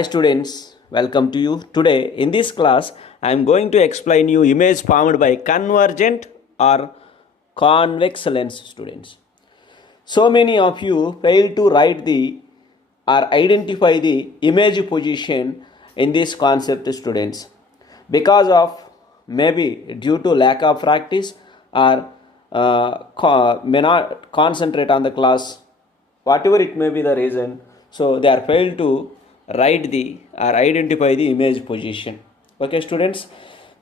Hi students, welcome to you. Today in this class I am going to explain you image formed by convergent or convex lens students. So many of you fail to write the or identify the image position in this concept students because of maybe due to lack of practice or may not concentrate on the class, whatever it may be the reason, so they are failed to write the or identify the image position. Okay students,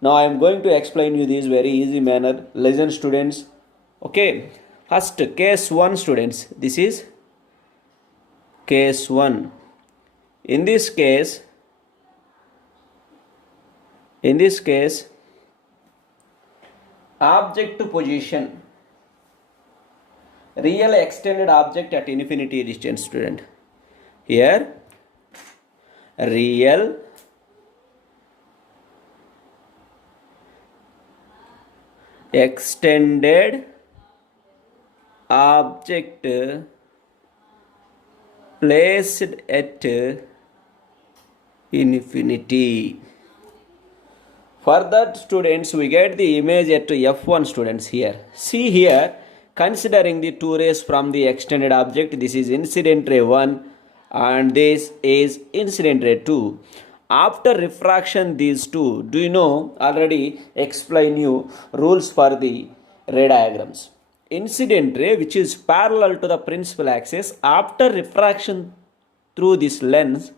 now I am going to explain you this very easy manner. Listen students. Okay, first case 1 students, this is case 1. In this case object position, real extended object at infinity distance student. Here real extended object placed at infinity. For that students, we get the image at f1 students here. See here, considering the two rays from the extended object, this is incident ray 1 and this is incident ray 2. After refraction these two, do you know, already explain you rules for the ray diagrams. Incident ray which is parallel to the principal axis, after refraction through this lens,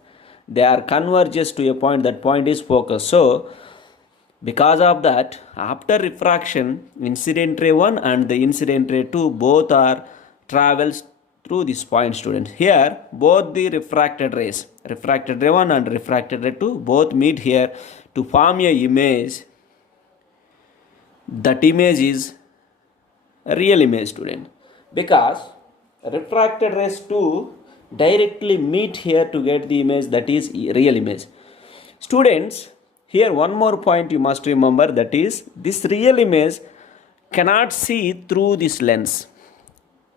they are converges to a point, that point is focus. So because of that, after refraction, incident ray 1 and the incident ray 2 both are travels through this point students. Here both the refracted rays, refracted ray 1 and refracted ray 2 both meet here to form a image. That image is a real image student, because refracted rays 2 directly meet here to get the image, that is real image. Students, here one more point you must remember, that is this real image cannot see through this lens.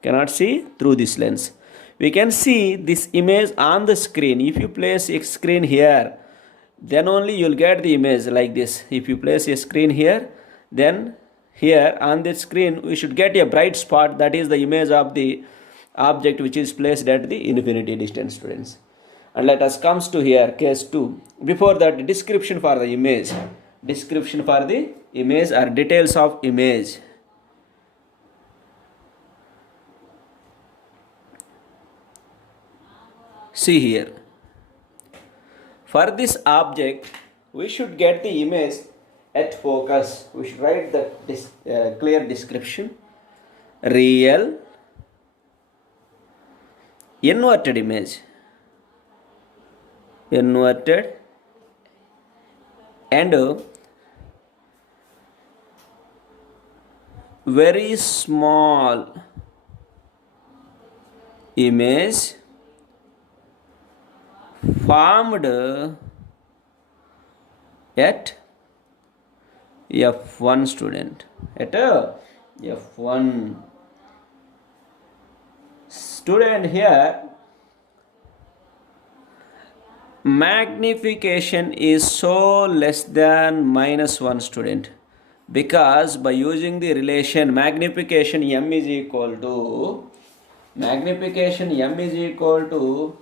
Cannot see through this lens. We can see this image on the screen. If you place a screen here, then only you will get the image like this. If you place a screen here, then here on the screen we should get a bright spot, that is the image of the object which is placed at the infinity distance students. And let us comes to here case 2. Before that, description for the image. Description for the image or details of image. See here. For this object, we should get the image at focus. We should write the clear description. Real inverted image. Inverted and very small image formed at f1 student, at f1 student. Here magnification is so less than -1 student, because by using the relation magnification m is equal to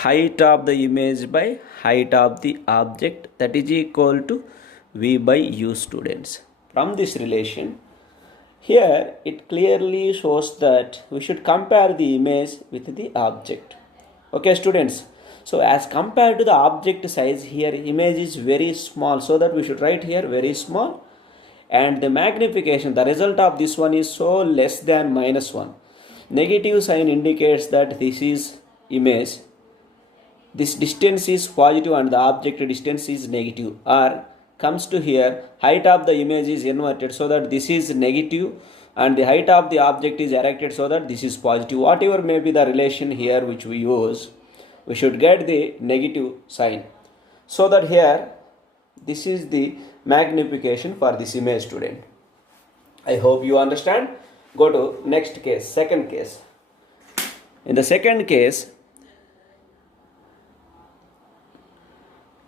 height of the image by height of the object, that is equal to v by u students. From this relation, here it clearly shows that we should compare the image with the object. Okay students, so as compared to the object size, here image is very small, so that we should write here very small, and the magnification, the result of this one is so less than -1. Negative sign indicates that this is image, this distance is positive and the object distance is negative, or comes to here height of the image is inverted, so that this is negative, and the height of the object is erected, so that this is positive. Whatever may be the relation here which we use, we should get the negative sign, so that here this is the magnification for this image student. I hope you understand. Go to next case, second case. In the second case,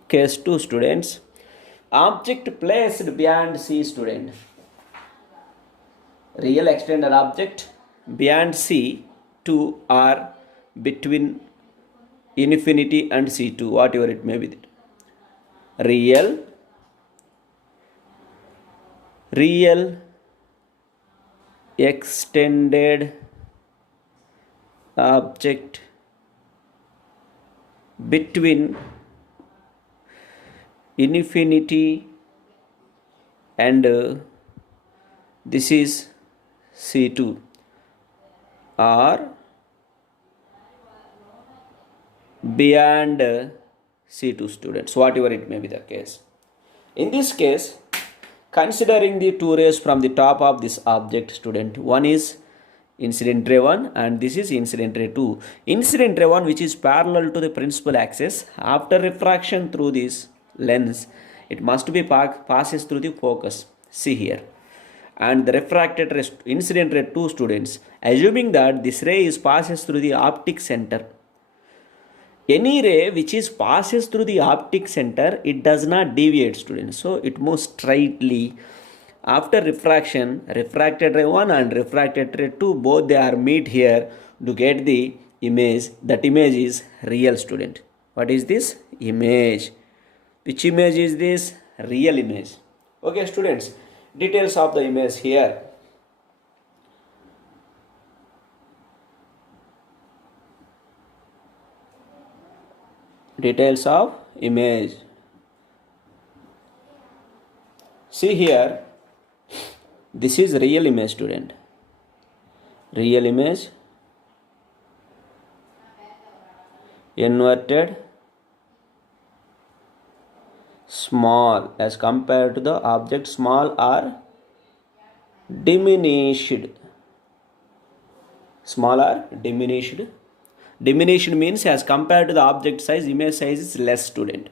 case 2 students, object placed beyond C student. Real extended object beyond C to or between infinity and C2, whatever it may be. Real extended object between infinity and this is C2 or beyond C2 students, whatever it may be the case. In this case, considering the two rays from the top of this object student, one is incident ray 1 and this is incident ray 2. Incident ray 1, which is parallel to the principal axis, after refraction through this lens, it must be passes through the focus. See here. And the refracted ray, incident ray 2 students, assuming that this ray is passes through the optic center. Any ray which is passes through the optic center, it does not deviate students. So it moves straightly. After refraction, refracted ray 1 and refracted ray 2, both they are meet here to get the image. That image is real student. What is this? Image. Which image is this? Real image. Okay students, details of the image here. Details of image. See here, this is real image student. Real image, inverted, small as compared to the object small or diminished. Small or diminished. Diminished means as compared to the object size, image size is less student.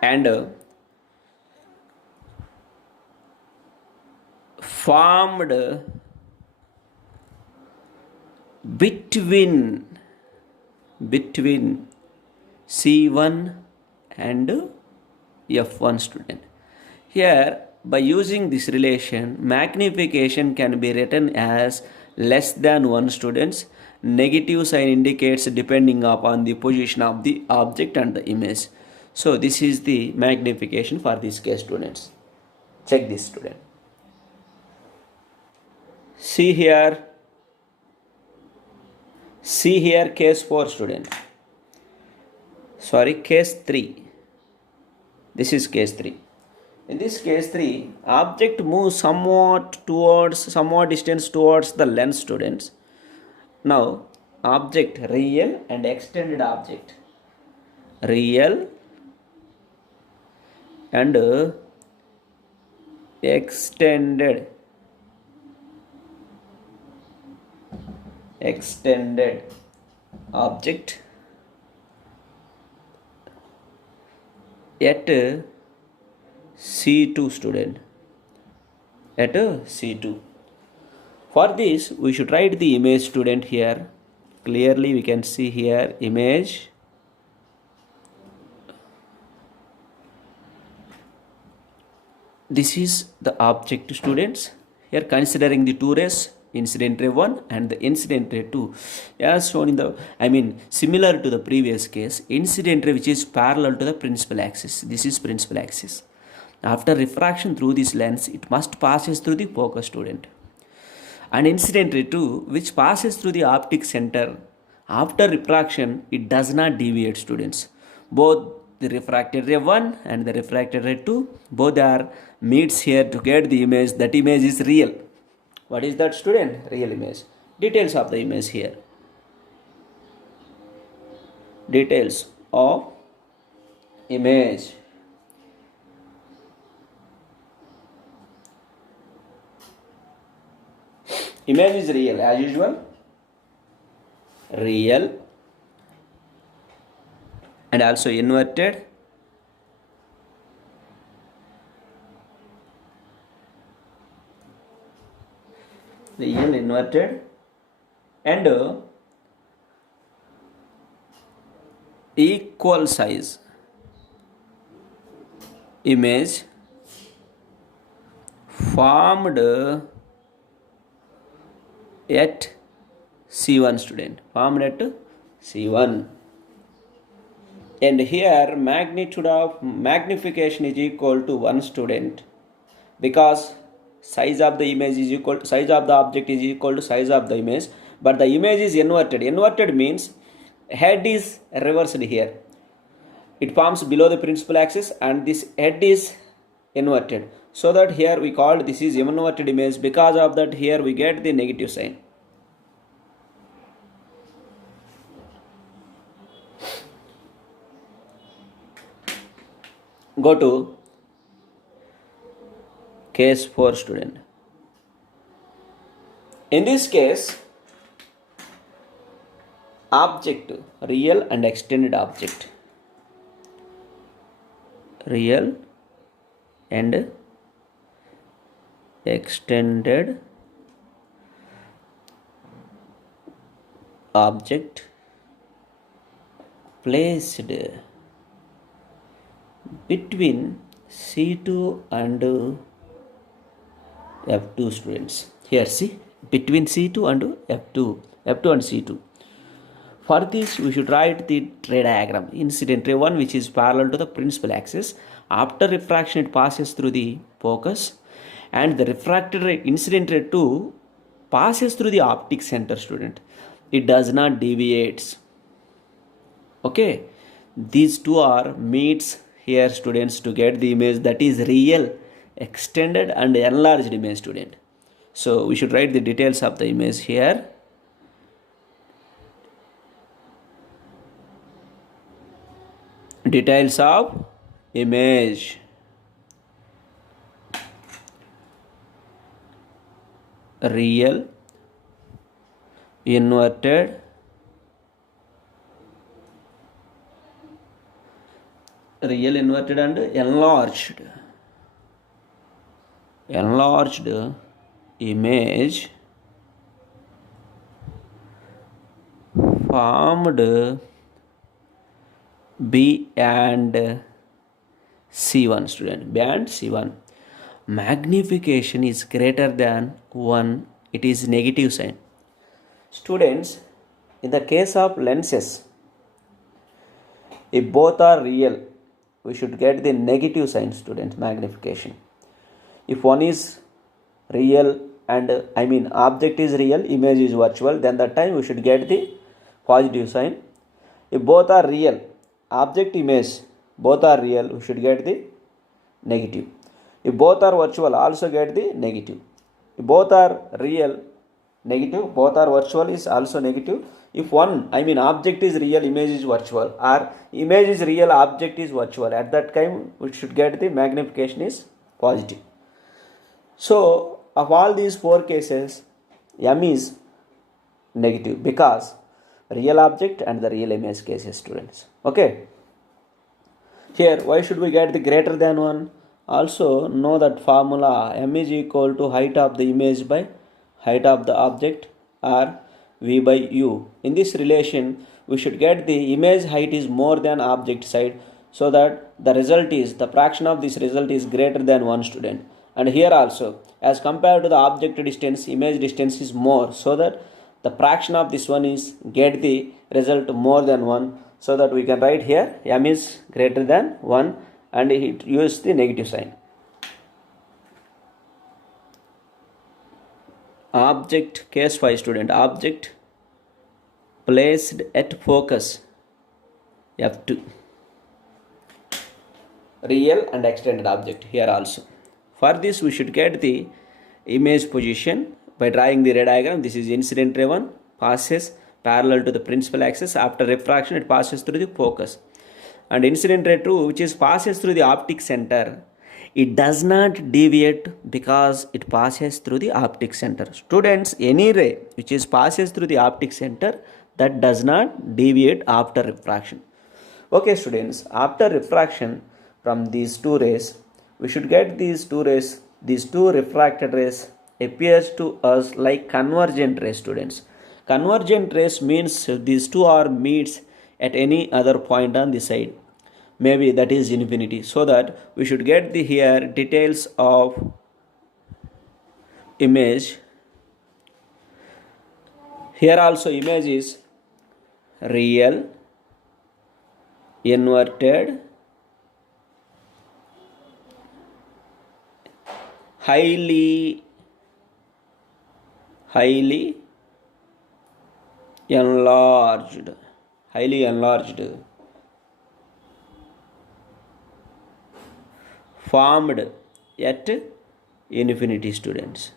And formed between C1 and F1 student. Here, by using this relation, magnification can be written as less than 1 students. Negative sign indicates depending upon the position of the object and the image. So this is the magnification for this case students. Check this student. See here case 4 student. Sorry, case 3. This is case 3. In this case 3, object moves somewhat distance towards the lens students. Now, object real and extended object. Real and extended object at C2 student. At C2. For this, we should write the image student here. Clearly, we can see here image. This is the object students. Here, considering the two rays, incident ray 1 and the incident ray 2. As shown in the, similar to the previous case, incident ray which is parallel to the principal axis. This is principal axis. After refraction through this lens, it must passes through the focus student. And incident ray 2, which passes through the optic center, after refraction, it does not deviate students. Both the refracted ray 1 and the refracted ray 2, both are meets here to get the image. That image is real. What is that student? Real image. Details of the image here. Details of image. Image is real as usual. Real and also inverted. Real, inverted and equal size image formed at C1 student, formed at C1. And here magnitude of magnification is equal to 1 student, because size of the image is equal to size of the object is equal to size of the image, but the image is inverted. Inverted means head is reversed here. It forms below the principal axis and this head is inverted. So that here we called this is inverted image. Because of that, here we get the negative sign. Go to case 4 student. In this case, object, real and extended object, real and extended object placed between C2 and F2 students. Here see, between C2 and F2 and C2. For this, we should write the ray diagram. Incident ray 1, which is parallel to the principal axis. After refraction, it passes through the focus, and the refracted ray, incident ray 2, passes through the optic center student. It does not deviates. Okay, these two are meets here students to get the image that is real, extended and enlarged image student. So we should write the details of the image here. Details of image. Real, inverted, real, inverted and enlarged image formed B and C1 student. B and C1. Magnification is greater than 1. It is negative sign. Students, in the case of lenses, if both are real, we should get the negative sign students, magnification. If one is real and object is real, image is virtual, then that time we should get the positive sign. If both are real, object, image, both are real, we should get the negative. If both are virtual, also get the negative. If both are real, negative, both are virtual is also negative. If one, object is real, image is virtual, or image is real, object is virtual, at that time we should get the magnification is positive. So, of all these 4 cases, M is negative because real object and the real image cases students. Okay. Here, why should we get the greater than 1? Also know that formula, M is equal to height of the image by height of the object, or V by U. In this relation, we should get the image height is more than object side, so that the result is, the fraction of this result is greater than 1 student. And here also, as compared to the object distance, image distance is more, so that the fraction of this one is get the result more than 1, so that we can write here M is greater than 1 and it uses the negative sign. Object, case 5 student, object placed at focus F2. Real and extended object here also. For this we should get the image position by drawing the ray diagram. This is incident ray 1, passes parallel to the principal axis. After refraction, it passes through the focus. And incident ray 2, which is passes through the optic center, it does not deviate because it passes through the optic center. Students, any ray which is passes through the optic center, that does not deviate after refraction. Okay students, after refraction from these 2 rays, we should get these 2 rays, these 2 refracted rays appears to us like convergent rays students. Convergent rays means these 2 are meets at any other point on the side. Maybe that is infinity. So that we should get the here details of image. Here also image is real, inverted, highly enlarged, formed at infinity, students.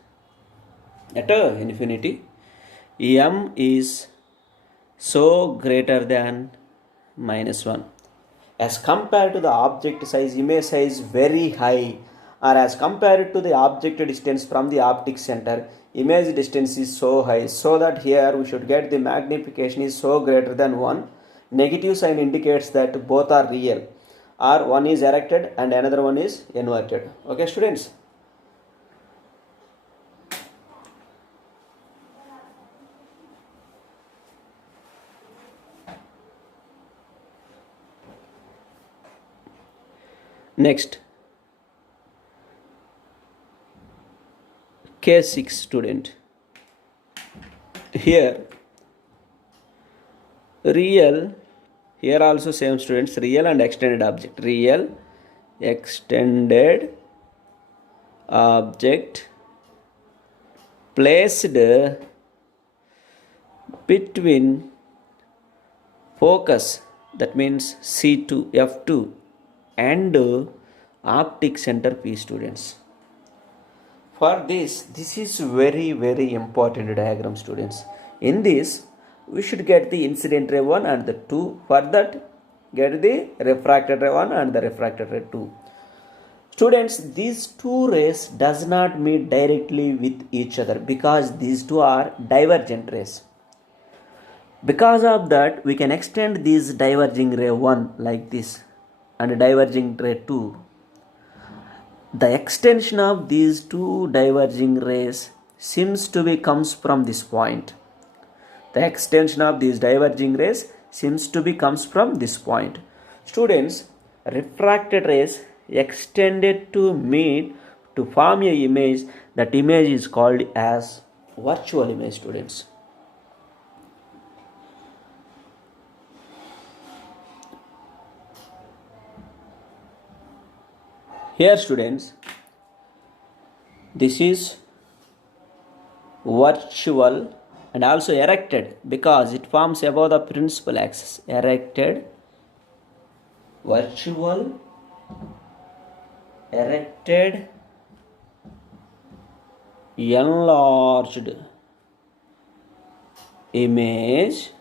At infinity, m is so greater than -1. As compared to the object size, image size very high, or as compared to the object distance from the optic center, image distance is so high, so that here we should get the magnification is so greater than 1. Negative sign indicates that both are real, or one is erected and another one is inverted. Okay, students? Next, case 6, student. Here real, here also same, students, real and extended object. Real extended object placed between focus, that means C2, F2, and optic center P, students. For this is very important diagram, students. In this we should get the incident ray 1 and the 2. For that, get the refracted ray 1 and the refracted ray 2. Students, these two rays does not meet directly with each other because these two are divergent rays. Because of that, we can extend this diverging ray 1 like this and diverging ray 2. The extension of these two diverging rays seems to be comes from this point. The extension of these diverging rays seems to be comes from this point. Students, refracted rays extended to meet to form a image. That image is called as virtual image, students. Here, students, this is virtual and also erected because it forms above the principal axis. Erected, virtual, erected, enlarged image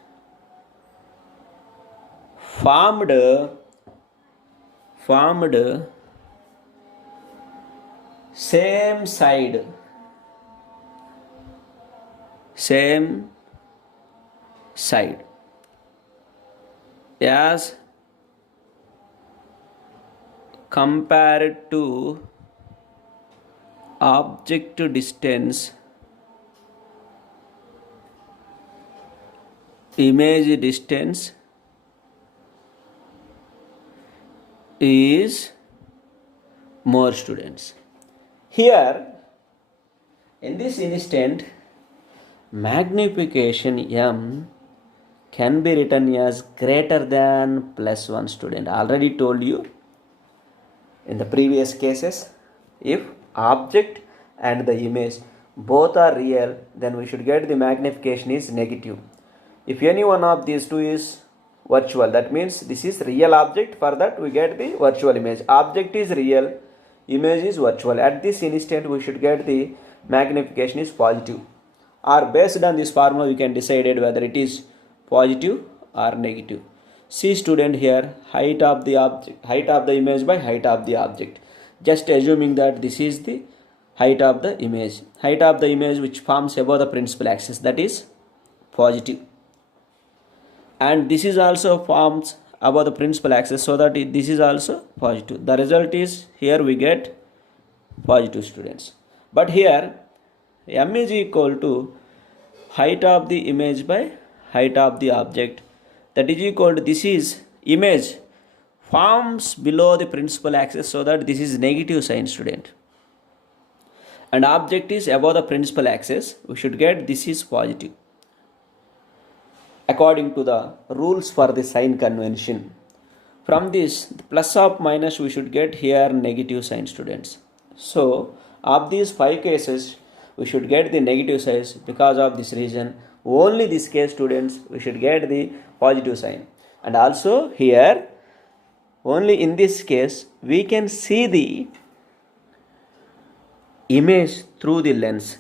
formed same side as compared to object distance, image distance is more, students. Here in this instant, magnification m can be written as greater than +1, student. I already told you in the previous cases, if object and the image both are real, then we should get the magnification is negative. If any one of these two is virtual, that means this is real object, for that we get the virtual image. Object is real, image is virtual. At this instant we should get the magnification is positive, or based on this formula we can decide whether it is positive or negative. See, student, here height of the object, height of the image by height of the object. Just assuming that this is the height of the image which forms above the principal axis, that is positive, and this is also forms above the principal axis, so that this is also positive. The result is here we get positive, students. But here m is equal to height of the image by height of the object. that is equal to this is image forms below the principal axis, so that this is negative sign, student, and object is above the principal axis. We should get this is positive according to the rules for the sign convention. From this, the plus or minus, we should get here negative sign, students. So of these 5 cases, we should get the negative signs. Because of this reason, only this case, students, we should get the positive sign. And also here, only in this case, we can see the image through the lens.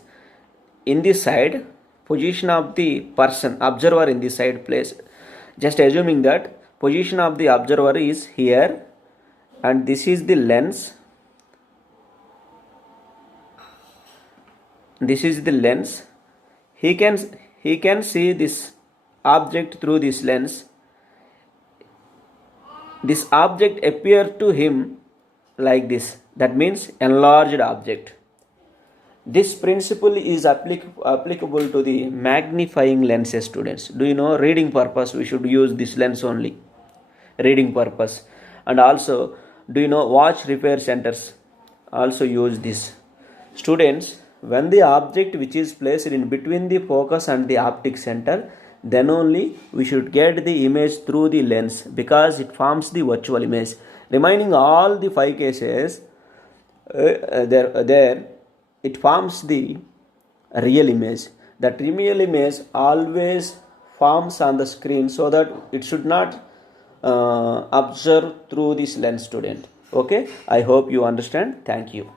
In this side, position of the person, observer in this side place. Just assuming that position of the observer is here, and this is the lens. This is the lens. He can see this object through this lens. This object appears to him like this. That means enlarged object. This principle is applicable to the magnifying lenses, students. Do you know, reading purpose, we should use this lens only. Reading purpose. And also, do you know, watch repair centers also use this. Students, when the object which is placed in between the focus and the optic center, then only we should get the image through the lens, because it forms the virtual image. Remaining all the 5 cases, there it forms the real image. That real image always forms on the screen, so that it should not observe through this lens, student. Okay, I hope you understand. Thank you.